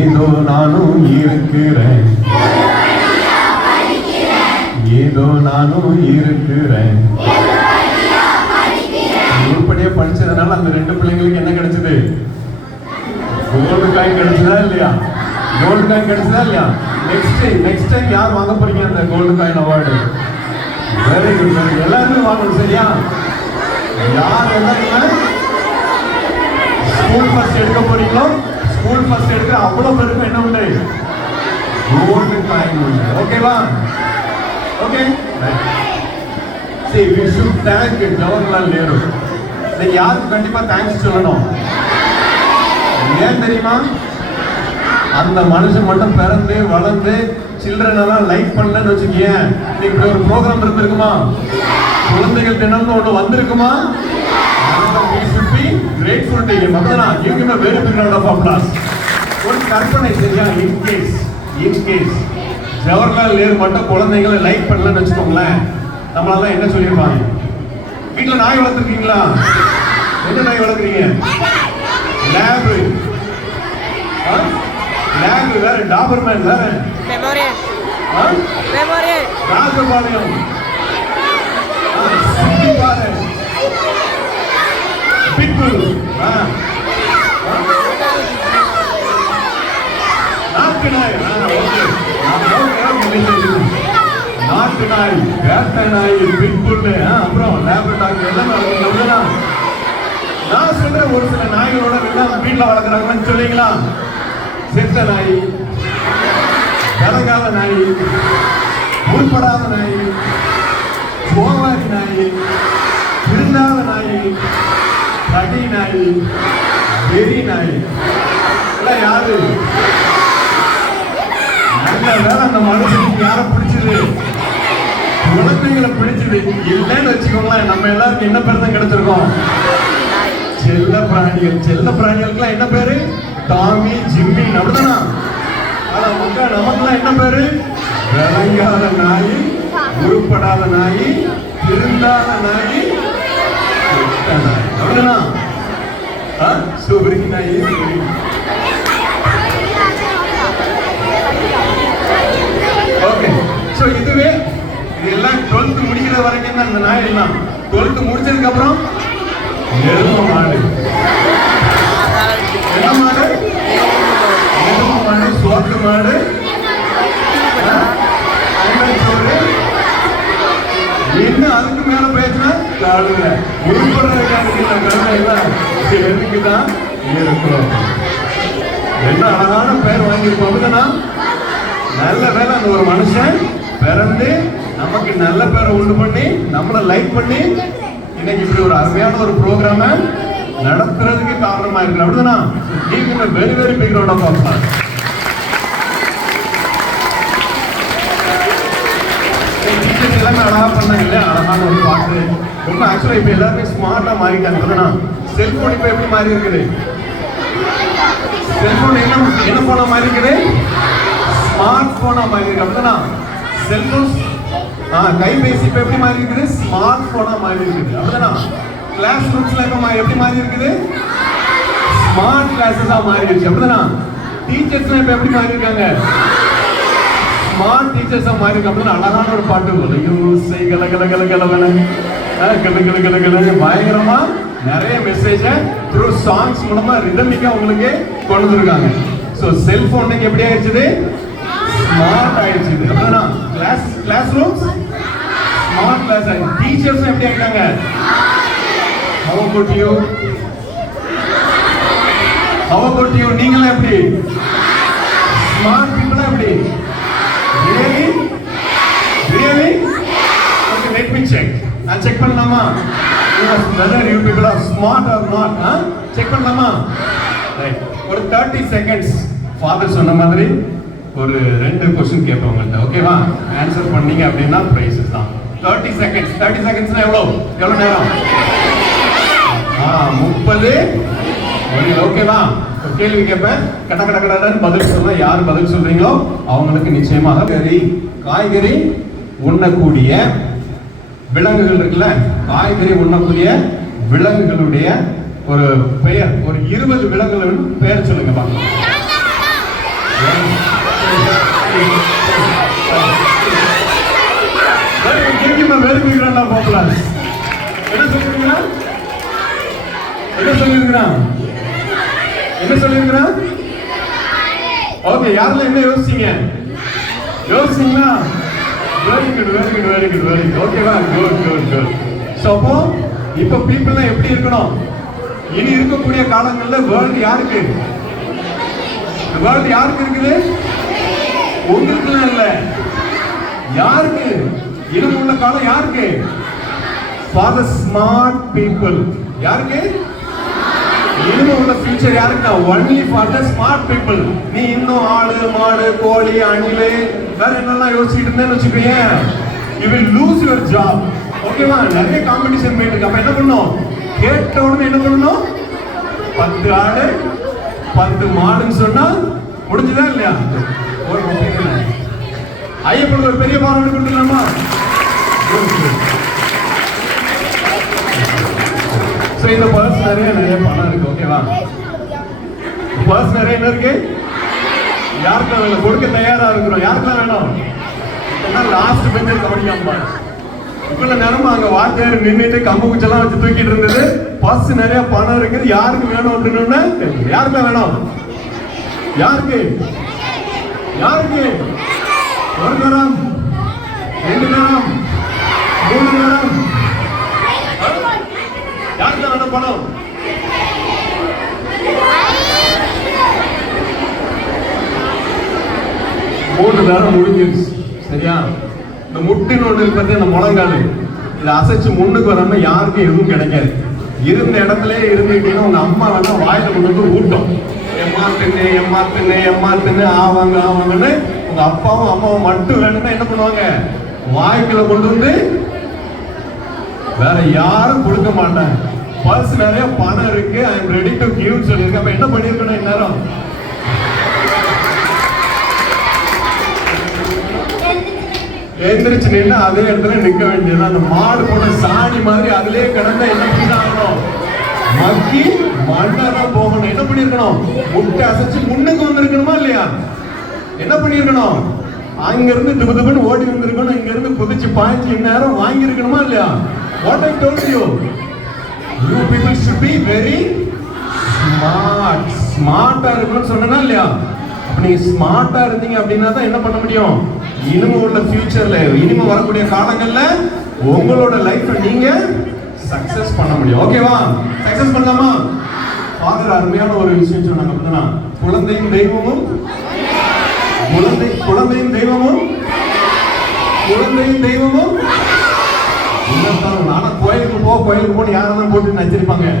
ஏதோ நானும் இருக்கிறேன், ஏதோ நானும் இருக்கிறேன். உருப்படியா படிச்சதுனால அந்த ரெண்டு பிள்ளைங்களுக்கு என்ன கிடைச்சது? கோல்டு காயின் கிடைச்சதா இல்லையா? கோல்டு காயின் கிடைச்சதா இல்லையா? நெக்ஸ்ட் டைம் யார் வாங்க போறீங்க அந்த gold coin award? Very good, எல்லாருமே வாங்கணும். சரியா? யார் எல்லாருமே ஸ்கூல் ஃபர்ஸ்ட் எடுக்க போறீங்களோ, ஸ்கூல் ஃபர்ஸ்ட் எடுக்கிற அவ்வளவு பேருக்கு என்ன உண்டு? கோல்டு காயின் உண்டு. ஓகேவா? Okay. See, we should thank Jawaharlal Nehru. நீங்க யாருக்கு கண்டிப்பா தேங்க்ஸ் சொல்லணும். ஏன் தெரியுமா? அந்த மனுஷன் மட்டும் பிறந்து வளர்ந்து சில்ட்ரன் எல்லாம் லைக் பண்ணலன்னு வச்சுக்கீங்க, இப்படி ஒரு ப்ரோக்ராம் இருந்திருக்குமா? குழந்தைகள் தினம்னு ஒண்ணு வந்திருக்குமா? We should be grateful to him. அப்படினா give him a very big round of applause. ஒரு கற்பனை சரியா? in case ஜவஹர்லால் நேரு மட்டும் குழந்தைகளை லைக் பண்ணலன்னு வச்சுக்கோங்களேன், நம்மளால என்ன சொல்லியிருப்பாங்க? வீட்டுல நாய் வளர்த்துருக்கீங்களா? என்ன நாய் வளர்க்குறீங்க? லேப் வேற, டாபர்மேன் வேற, ராஜபாளையம், பிட்புல், நாட்டு நாய், நாட்டு நாய், வேட்டை நாய், பிட்புல், அப்புறம் லேப்டாக் எல்லாம் வளர்க்குறீங்களா? நான் சொல்ற ஒரு சில நாய்களோட வீட்டுல வளர்க்குறாங்கன்னு சொல்லிங்களா? செத்த நாய், கலகால நாய், உள்படாத நாய், சோவாரி நாய், திருந்தாத நாய், கடி நாய், வெறி நாய், யாரு? நல்ல வேலை அந்த மனுஷனுக்கு யாரை பிடிச்சது? குழந்தைங்களை பிடிச்சது. இல்லைன்னு வச்சுக்கோங்களேன், நம்ம எல்லாருக்கும் என்ன பேர் தான் கிடைச்சிருக்கோம்? செல்ல பிராணிகள். செல்ல பிராணிகளுக்குலாம் என்ன பேரு? டாமி, ஜிம்மி, அப்படிதானா? ஆனா நமக்குலாம் என்ன பேரு? விளங்காத நாய், உருப்படாத நாய், திருந்தாத நாய், கெட்ட நாய், அப்படிதானா? சூப்பரி நாய். ஓகே, சோ இதுவே இதெல்லாம் 12th முடிக்கிற வரைக்கும் தான் இந்த நாய் எல்லாம். 12th முடிச்சதுக்கு அப்புறம் எருமை மாடு, என்ன மாடு? எருமை மாடு, சோத்து மாடு, என்ன அதுக்கு மேல பேசினா காடுங்க உருப்படுறதுக்குதான் இருக்கும். என்ன அழகான பேர் வாங்கியிருப்போம். அப்படின்னா நல்ல வேலை அந்த ஒரு மனுஷன் பிறந்து நமக்கு நல்ல பேரை உண்டு பண்ணி நம்மளை லைக் பண்ணி இன்னைக்கு இப்படி ஒரு அருமையான ஒரு ப்ரோக்ராம நடத்துறதுக்கு காரணமா இருக்கு. அப்படிதானா? நீங்க very very big round of applause. Teachers எல்லாமே அழகா பண்ணாங்க இல்லையா? அழகான ஒரு பாட்டு. ரொம்ப ஆக்சுவலா இப்ப எல்லாருமே ஸ்மார்ட்டா மாறிட்டாங்க. செல்போன் இப்ப எப்படி மாறி இருக்குது? செல்போன் என்ன போனா மாறி இருக்குது? ஸ்மார்ட் போனா மாறி இருக்கு. அப்படிதானா? செல்போன் கைபேசி இப்ப எப்படி மாறி இருக்குது? ஸ்மார்ட் போனா மாறி இருக்குது. அப்படிதானா? கிளாஸ் ரூம்ஸ்ல இப்ப எப்படி மாறி இருக்குது? ஸ்மார்ட் கிளாஸஸா மாறிடுச்சு. அப்படிதானா? டீச்சர்ஸ்லாம் இப்ப எப்படி மாறி இருக்காங்க? ஸ்மார்ட் டீச்சர்ஸா மாறி இருக்கு. அப்படின்னா அழகான ஒரு பாட்டு கல கல கல கல கல கல கல பயங்கரமா நிறைய மெசேஜ த்ரூ சாங்ஸ் மூலமா ரிதமிக்கா உங்களுக்கு கொண்டு வந்திருக்காங்க. சோ செல்போன் எப்படி ஆயிடுச்சு? ஸ்மார்ட் ஆயிடுச்சு. அப்படின்னா கிளாஸ் ரூம்ஸ் ஸ்மார்ட் கிளாஸ் ஆயிடுச்சு. டீச்சர்ஸ் எப்படி ஆயிட்டாங்க? How about you? How about you? நீங்களா எப்படி? ஸ்மார்ட் பீப்பிளா எப்படி? Really? Really? Okay, let me check. நான் செக் பண்ணலாமா? Whether you people are smart or not, check பண்ணலாமா? Right. ஒரு 30 seconds ஃபாதர் சொன்ன மாதிரி ஒரு 2 क्वेश्चन கேட்போம் உங்கள்ட்ட. ஓகேவா? ஆன்சர் பண்ணீங்க அப்படின்னா பிரைஸஸ் தான். 30 seconds. 30 secondsனா எவ்வளவு நேரம்? 30 ஓகேவா? கேள்வி கேட்பேன், கட்ட கட்ட கடன்னு பதில் சொல்ல. யார் பதில் சொல்றீங்களோ அவங்களுக்கு நிச்சயமாக காய்கறி உண்ணக்கூடிய விலங்குகள் இருக்குல்ல, காய்கறி உண்ணக்கூடிய விலங்குகளுடைய ஒரு பெயர், ஒரு 20 விலங்குகளின் பெயர் சொல்லுங்க. Very big round of applause. என்ன சொல்றீங்க? என்ன சொல்லிருக்கிறான்? என்ன சொல்லிருக்கிறான்? ஓகே, யாரெல்லாம் என்ன யோசிச்சீங்க? யோசிச்சீங்களா? Very good very good very good very good. ஓகேவா? Good good good. ஸோ அப்போ இப்போ பீப்புள்லாம் எப்படி இருக்கணும்? இனி இருக்கக்கூடிய காலங்களில் வேர்ல்டு யாருக்கு? வேர்ல்டு யாருக்கு இருக்குது? உங்களுக்குலாம் இல்ல. யாருக்கு? இனம் உள்ள காலம் யாருக்கு? For the smart people. யாருக்கு? இனிமே உள்ள ஃபியூச்சர் யாருக்குன்னா only for the smart people. நீ இன்னும் ஆடு மாடு கோழி அணில் வேற என்னெல்லாம் யோசிச்சுட்டு இருந்தேன்னு வச்சுக்கோங்க, you will lose your job. ஓகேவா? நிறைய காம்படிஷன் போயிட்டு இருக்கு. அப்ப என்ன பண்ணணும்? கேட்ட உடனே என்ன பண்ணணும்? 10 ஆடு 10 மாடுன்னு சொன்னா முடிஞ்சுதா இல்லையா? ஐயப்பனுக்கு ஒரு பெரிய பாராட்டு கொடுத்துடலாமா? ஸோ இந்த பர்ஸ் நிறைய பணம் இருக்கு. ஓகேவா? பர்ஸ் நிறைய என்ன இருக்கு? யாருக்கெல்லாம் வேணும்? கொடுக்க தயாரா இருக்கிறோம். யாருக்கெல்லாம் வேணும்? லாஸ்ட் பெஞ்சில் கவனிக்காம இவ்வளவு நேரமா அங்க வாத்தியார் நின்றுட்டு கம்பு குச்செல்லாம் வச்சு தூக்கிட்டு இருந்தது. பர்ஸ் நிறைய பணம் இருக்குது. யாருக்கு வேணும் அப்படின்னு யாருக்கெல்லாம் வேணும்? யாருக்கு? யாருக்கு? 1 கிராம் 2 கிராம் 3 கிராம் யாருக்கு வேணும் பணம்? மூணு நேரம் முடிஞ்சிருச்சு. சரியா? இந்த முட்டின்னு ஒன்று இருக்கிறது இந்த முழங்கால், இதை அசைச்சு முன்னுக்கு வராம யாருக்கும் எதுவும் கிடைக்காது. இருந்த இடத்துல இருந்துட்டீங்கன்னா உங்க அம்மா வேணா வாயில கொண்டு ஊட்டும். எம்மா தின்னு எம்மா தின்னு எம்மா தின்னு ஆவாங்க ஆவாங்கன்னு. உங்க அப்பாவும் அம்மாவும் மட்டும் வேணும்னா என்ன பண்ணுவாங்க? வாய்க்குள்ள கொண்டு வந்து வேற யாரும் கொடுக்க மாட்டாங்க. பர்ஸ் நிறைய பணம் இருக்கு. I am ready to give சொல்லியிருக்கேன். அப்ப என்ன பண்ணிருக்கணும் இந்நேரம்? எந்திரிச்சு நின்று அதே இடத்துல நிக்க வேண்டியது. அந்த மாடு போன சாணி மாதிரி அதிலே கிடந்த என்ன ஆகணும்? மக்கி மண்ணதான் போகணும். என்ன பண்ணிருக்கணும்? முட்டை அசைச்சு முன்னுக்கு வந்திருக்கணுமா இல்லையா? என்ன பண்ணிருக்கணும்? அங்க இருந்து துபதுபன்னு ஓடி வந்திருக்கணும். இங்க இருந்து குதிச்சு பாய்ச்சி இந்நேரம் வாங்கி இருக்கணுமா இல்லையா? What I told you, you people should be very smart. ஸ்மார்ட்டா இருக்கணும்னு சொன்னா இல்லையா? அப்ப நீங்க ஸ்மார்ட்டா இருந்தீங்க அப்படின்னா தான் என்ன பண்ண முடியும்? இனிமே உள்ள ஃபியூச்சர்ல இனிமே வரக்கூடிய காலங்கள்ல உங்களோட லைஃப்ல நீங்க சக்சஸ் பண்ண முடியும். ஓகேவா? சக்சஸ் பண்ணலாமா? ஃபாதர் அருமையான ஒரு விஷயம் சொன்னாங்க. அப்படின்னா குழந்தையும் தெய்வமும் குழந்தையும் தெய்வமும் குழந்தையும் தெய்வமும். ஆனா கோயிலுக்கு போ கோயிலுக்கு போன்னு யாரெல்லாம் போட்டு நச்சிருப்பாங்க.